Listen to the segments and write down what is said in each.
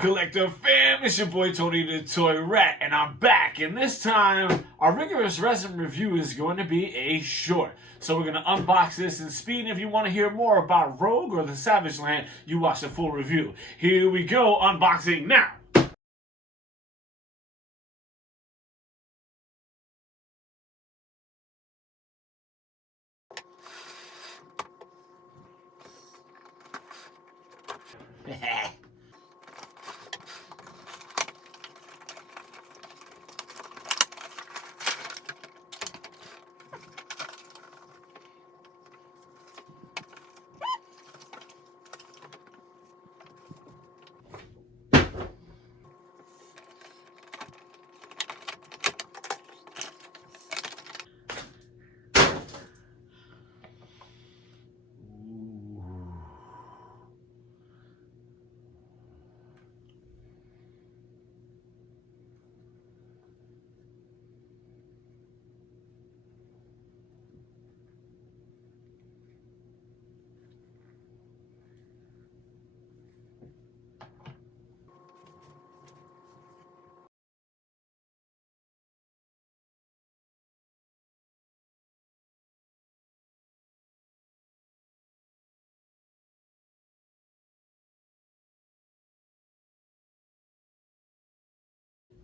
Collector fam? It's your boy Tony the Toy Rat, and I'm back. And this time, our rigorous resin review is going to be a short. So we're going to unbox this in speed. If you want to hear more about Rogue or the Savage Land, you watch the full review. Here we go, unboxing now.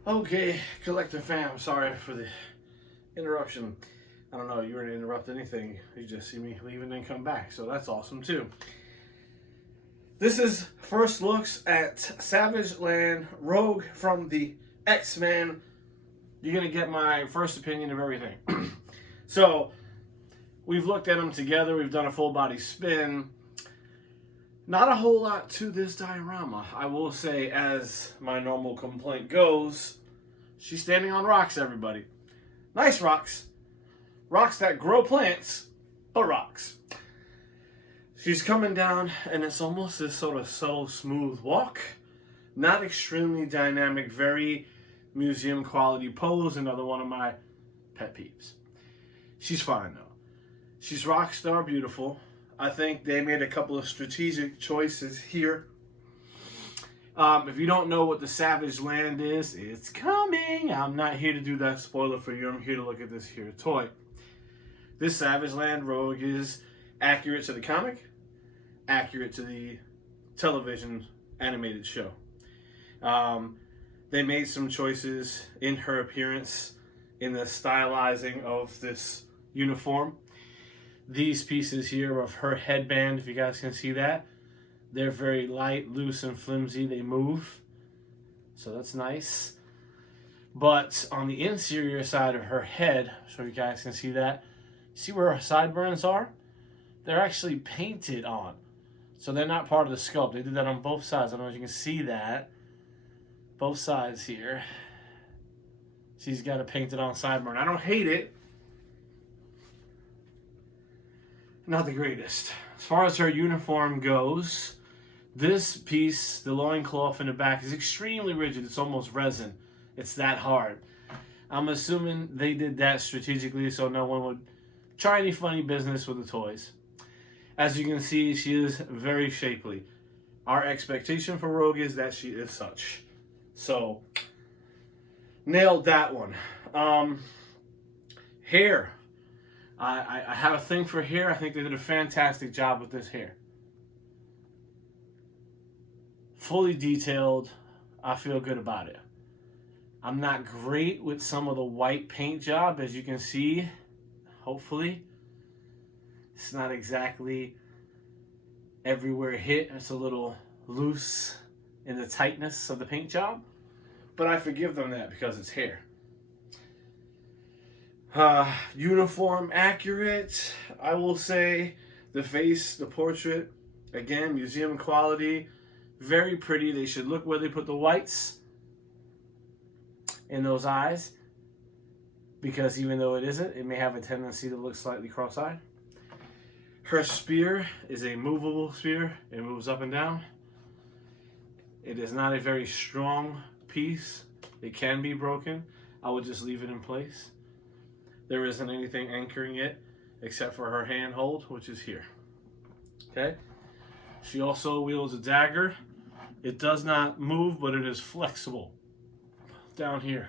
Okay, Collector fam, sorry for the interruption. I don't know, you weren't interrupt anything. You just see me leave and then come back, so that's awesome too. This is first looks at Savage Land Rogue from the X-Men. You're gonna get my first opinion of everything. So, we've looked at them together, we've done a full body spin. Not a whole lot to this diorama. I will say, as my normal complaint goes, she's standing on rocks, everybody. Nice rocks. Rocks that grow plants, but rocks. She's coming down, and it's almost this sort of subtle, smooth walk. Not extremely dynamic, very museum quality pose. Another one of my pet peeves. She's fine, though. She's rock star beautiful. I think they made a couple of strategic choices here. If you don't know what the Savage Land is, it's coming. I'm not here to do that spoiler for you. I'm here to look at this here toy. This Savage Land Rogue is accurate to the comic, accurate to the television animated show. They made some choices in her appearance, in the stylizing of this uniform. These pieces here of her headband, if you guys can see that, they're very light, loose, and flimsy. They move, so that's nice. But on the interior side of her head, so you guys can see that, see where her sideburns are? They're actually painted on, so they're not part of the sculpt. They did that on both sides. I don't know if you can see that. Both sides here. She's got a painted on sideburn. I don't hate it. Not the greatest. As far as her uniform goes, this piece, the loincloth in the back, is extremely rigid. It's almost resin. It's that hard. I'm assuming they did that strategically so no one would try any funny business with the toys. As you can see, she is very shapely. Our expectation for Rogue is that she is such. So, nailed that one. Hair. I have a thing for hair. I think they did a fantastic job with this hair. Fully detailed. I feel good about it. I'm not great with some of the white paint job, as you can see. Hopefully. It's not exactly everywhere hit. It's a little loose in the tightness of the paint job. But I forgive them that because it's hair. Uniform accurate, I will say. The face, the portrait, again, museum quality, very pretty. They should look where they put the whites in those eyes, because even though it isn't, it may have a tendency to look slightly cross-eyed. Her spear is a movable spear. It moves up and down. It is not a very strong piece. It can be broken. I would just leave it in place. There isn't anything anchoring it except for her handhold, which is here. Okay? She also wields a dagger. It does not move, but it is flexible down here.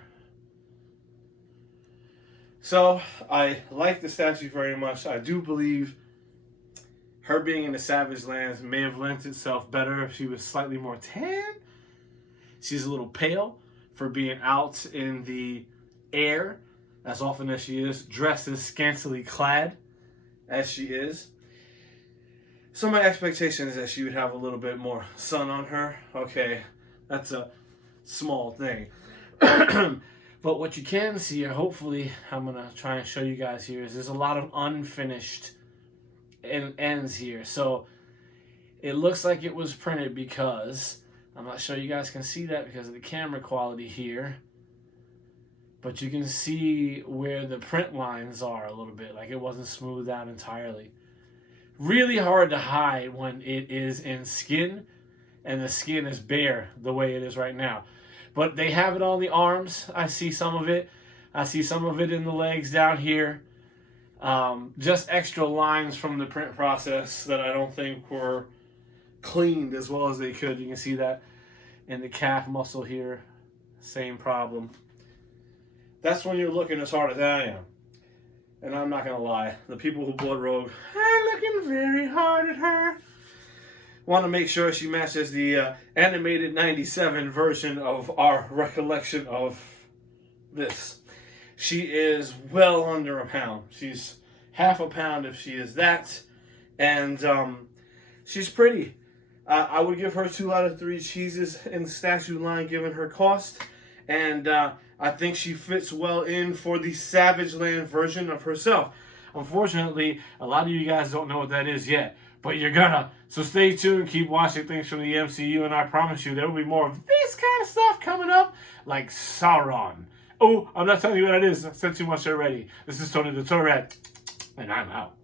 So I like the statue very much. I do believe her being in the Savage Lands may have lent itself better if she was slightly more tan. She's a little pale for being out in the air as often as she is, dressed as scantily clad as she is. So my expectation is that she would have a little bit more sun on her. Okay, that's a small thing. But what you can see here, hopefully, I'm going to try and show you guys here, is there's a lot of unfinished ends here. So it looks like it was printed because, I'm not sure you guys can see that because of the camera quality here, but you can see where the print lines are a little bit, like it wasn't smoothed out entirely. Really hard to hide when it is in skin and the skin is bare the way it is right now. But they have it on the arms. I see some of it. I see some of it in the legs down here. Just extra lines from the print process that I don't think were cleaned as well as they could. You can see that in the calf muscle here. Same problem. That's when you're looking as hard as I am. And I'm not going to lie. The people who blood rogue are looking very hard at her. Want to make sure she matches the animated 97 version of our recollection of this. She is well under a pound. She's half a pound if she is that. And she's pretty. I would give her 2 out of 3 cheeses in the statue line given her cost. And I think she fits well in for the Savage Land version of herself. Unfortunately, a lot of you guys don't know what that is yet. But you're gonna. So stay tuned, keep watching things from the MCU, and I promise you there will be more of this kind of stuff coming up, like Sauron. Oh, I'm not telling you what it is. I said too much already. This is Tony the Tourette, and I'm out.